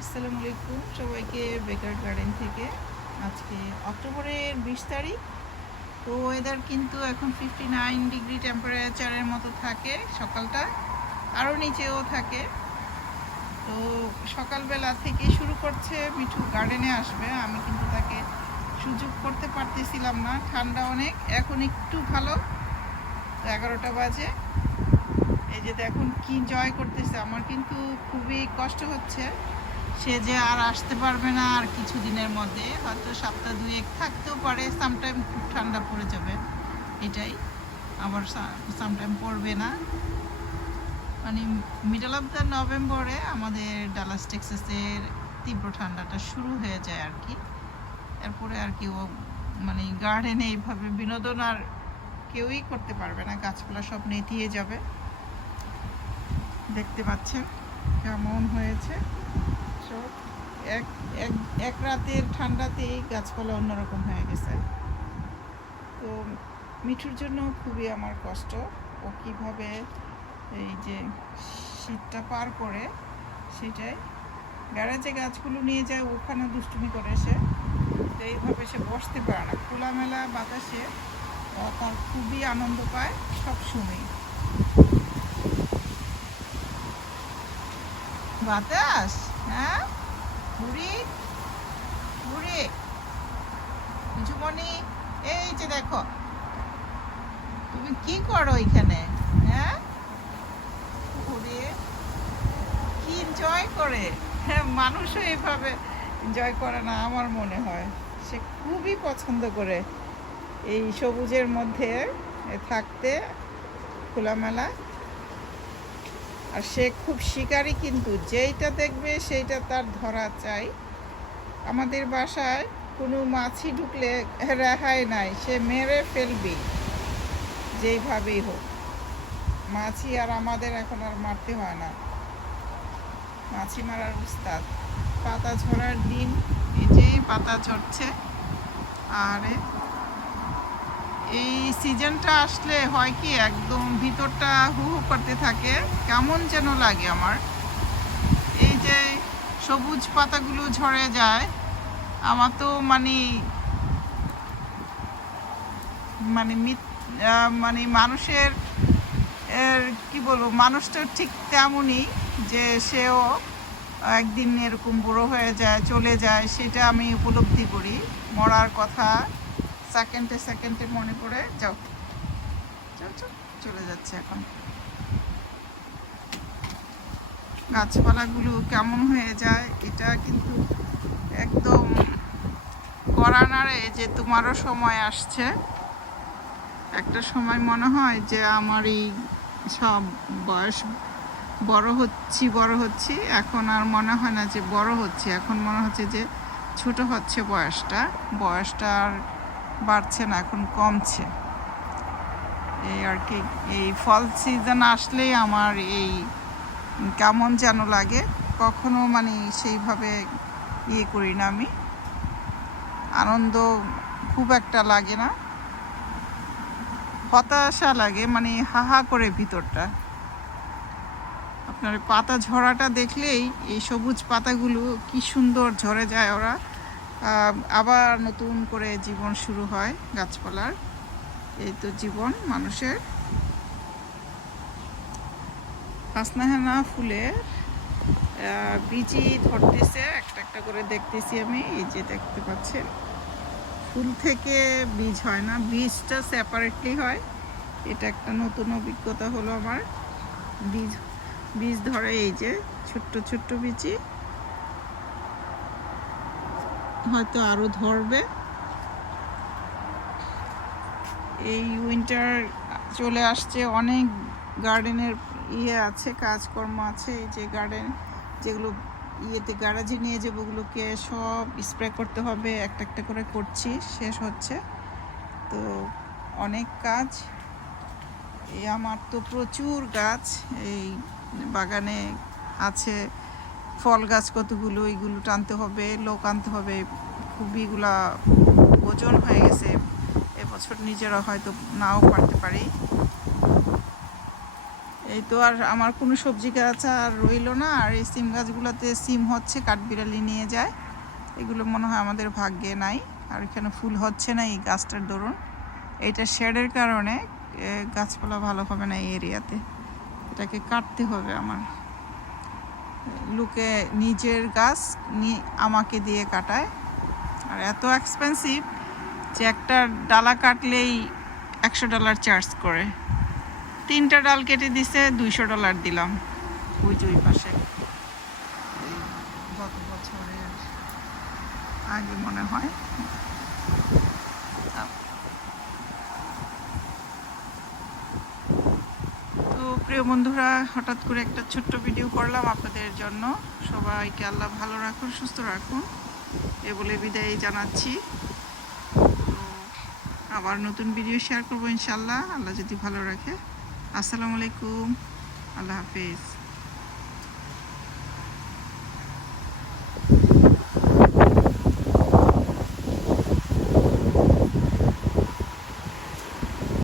আসসালামু আলাইকুম সবাইকে বেকার গার্ডেন থেকে। আজকে অক্টোবরের বিশ তারিখ। তো ওয়েদার কিন্তু এখন ফিফটি নাইন ডিগ্রি টেম্পারেচারের মতো থাকে সকালটা, আরও নিচেও থাকে। তো সকালবেলা থেকে শুরু করছে মিঠু গার্ডেনে আসবে। আমি কিন্তু তাকে সুযোগ করতে পারতেছিলাম না, ঠান্ডা অনেক, এখন একটু ভালো। তো এগারোটা বাজে। এই যে দেখুন কি জয় করতেছে, আমার কিন্তু খুবই কষ্ট হচ্ছে। সে যে আর আসতে পারবে না আর কিছু দিনের মধ্যে, হয়তো সপ্তাহ দুয়েক থাকতেও পারে সামটাইম খুব ঠান্ডা পড়ে যাবে, এটাই। আবার সামটাইম পড়বে না। মানে মিডল অফ দ্য নভেম্বরে আমাদের ডালাস টেক্সাসের তীব্র ঠান্ডাটা শুরু হয়ে যায় আর কি। এরপরে আর কি ও মানে গার্ডেনে এইভাবে বিনোদন আর কেউই করতে পারবে না। গাছপালা সব নেতিয়ে যাবে। দেখতে পাচ্ছেন কেমন হয়েছে। সব? এক এক রাতের ঠান্ডাতেই গাছপালা অন্যরকম হয়ে গেছে। তো মিঠুর জন্য খুবই আমার কষ্ট। ও কীভাবে এই যে শীতটা পার করে সেটাই। গ্যারেজে গাছগুলো নিয়ে যায়, ওখানে দুষ্টুমি করে সে। তো এইভাবে সে বসতে পারে না। খোলামেলা বাতাসে তার খুবই আনন্দ পায়, সব সময়। বাতাস? হ্যাঁ? বুড়ি বুড়ি ঝুমনি এই যে দেখো। তুমি কি করো এখানে? হ্যাঁ? ঘুরে কি এনজয় করে? হ্যাঁ মানুষও এভাবে এনজয় করে না আমার মনে হয়। সে খুবই পছন্দ করে এই সবুজের মধ্যে থাকতে খোলামেলা। আর সে খুব শিকারি কিন্তু, যেইটা দেখবে সেইটা তার ধরা চাই। আমাদের বাসায় কোনো মাছি ঢুকলে রেহাই নাই, সে মেরে ফেলবি, যেইভাবেই হোক। মাছি আর আমাদের এখন আর মারতে হয় না। মাছি মারার উস্তাদ। পাতা ঝরার দিন এই যে পাতা ঝরছে। আর এই সিজনটা আসলে হয় কি, একদম ভিতরটা হু হু করতে থাকে। কেমন যেন লাগে আমার। এই যে সবুজ পাতাগুলো ঝরে যায়, আমার তো মানে মানে মানে মানুষের, এর কি বলব, মানুষটা ঠিক তেমনই যে সেও একদিন এরকম বুড়ো হয়ে যায়, চলে যায়, সেটা আমি উপলব্ধি করি। মরার কথা। সেকেন্ডে সেকেন্ডে মনে পড়ে যাও। যাও যাও, চলে যাচ্ছে এখন। গাছপালাগুলো কেমন হয়ে যায়, এটা কিন্তু একদম করানারে যে তোমারও সময় আসছে। একটা সময় মনে হয় যে আমার এই সব বয়স বড় হচ্ছি বড় হচ্ছি, এখন আর মনে হয় না যে বড় হচ্ছে, এখন মনে হচ্ছে যে ছোট হচ্ছে বয়সটা। বয়সটা আর বাড়ছে না, এখন কমছে। এই আর কি, এই ফল সিজন আসলেই আমার এই কেমন যেন লাগে, কখনো মানে সেইভাবে ইয়ে করি না আমি। আনন্দ খুব একটা লাগে না। হতাশা লাগে মানে হাহা করে ভিতরটা। আপনার পাতা ঝরাটা দেখলেই এই সবুজ পাতাগুলো কি সুন্দর ঝরে যায় ওরা। আবার নতুন করে জীবন শুরু হয় গাছপালার। এই তো জীবন মানুষের। হাসনাহানা ফুলের বীজই ধরতেছে, একটা একটা করে দেখতেছি আমি, এই যে দেখতে পাচ্ছেন। ফুল থেকে বীজ হয় না, বীজটা সেপারেটলি হয়। এটা একটা নতুন অভিজ্ঞতা হলো আমার। বীজ বীজ ধরে এই যে ছোট্ট ছোট্ট বীজই হয়তো আরও ধরবে। এই উইন্টার চলে আসছে, অনেক গার্ডেনের ইয়ে আছে, কাজকর্ম আছে, এই যে গার্ডেন যেগুলো ইয়েতে গ্যারাজে নিয়ে যাব, ওগুলোকে সব স্প্রে করতে হবে, একটা একটা করে করছি, শেষ হচ্ছে। তো অনেক কাজ। এই আমার তো প্রচুর গাছ, এই বাগানে আছে ফল গাছ কতগুলো এইগুলো টানতে হবে, লোক আনতে হবে, খুবই এগুলা ওজন হয়ে গেছে। এবছর নিজেরা হয়তো নাও পারতে পারি। এই তো আর আমার কোনো সবজি গাছ আর রইল না, আর এই সিম গাছগুলোতে সিম হচ্ছে, কাঠবিড়ালি নিয়ে যায়। এগুলো মনে হয় আমাদের ভাগ্যে নাই, আর এখানে ফুল হচ্ছে না এই গাছটার দরুন। এটা শেডের কারণে গাছপালা ভালো হবে না এই এরিয়াতে। এটাকে কাটতে হবে আমার। লোকে নিজের গাছ আমাকে দিয়ে কাটায়। আর এত এক্সপেন্সিভ যে একটা ডালা কাটলেই একশো ডলার চার্জ করে। তিনটা ডাল কেটে দিছে, দুইশো ডলার দিলাম। ওই ওই পাশে। গত বছরের আগে মনে হয় তো প্রিয় বন্ধুরা, হঠাৎ করে একটা ছোট্ট ভিডিও করলাম আপনাদের জন্য। সবাইকে আল্লাহ ভালো রাখুন, সুস্থ রাখুন, এ বলে বিদায় জানাচ্ছি। আবার নতুন ভিডিও শেয়ার করব ইনশাল্লাহ আল্লাহ যদি ভালো রাখে। আসসালামু আলাইকুম। আল্লাহ হাফিজ।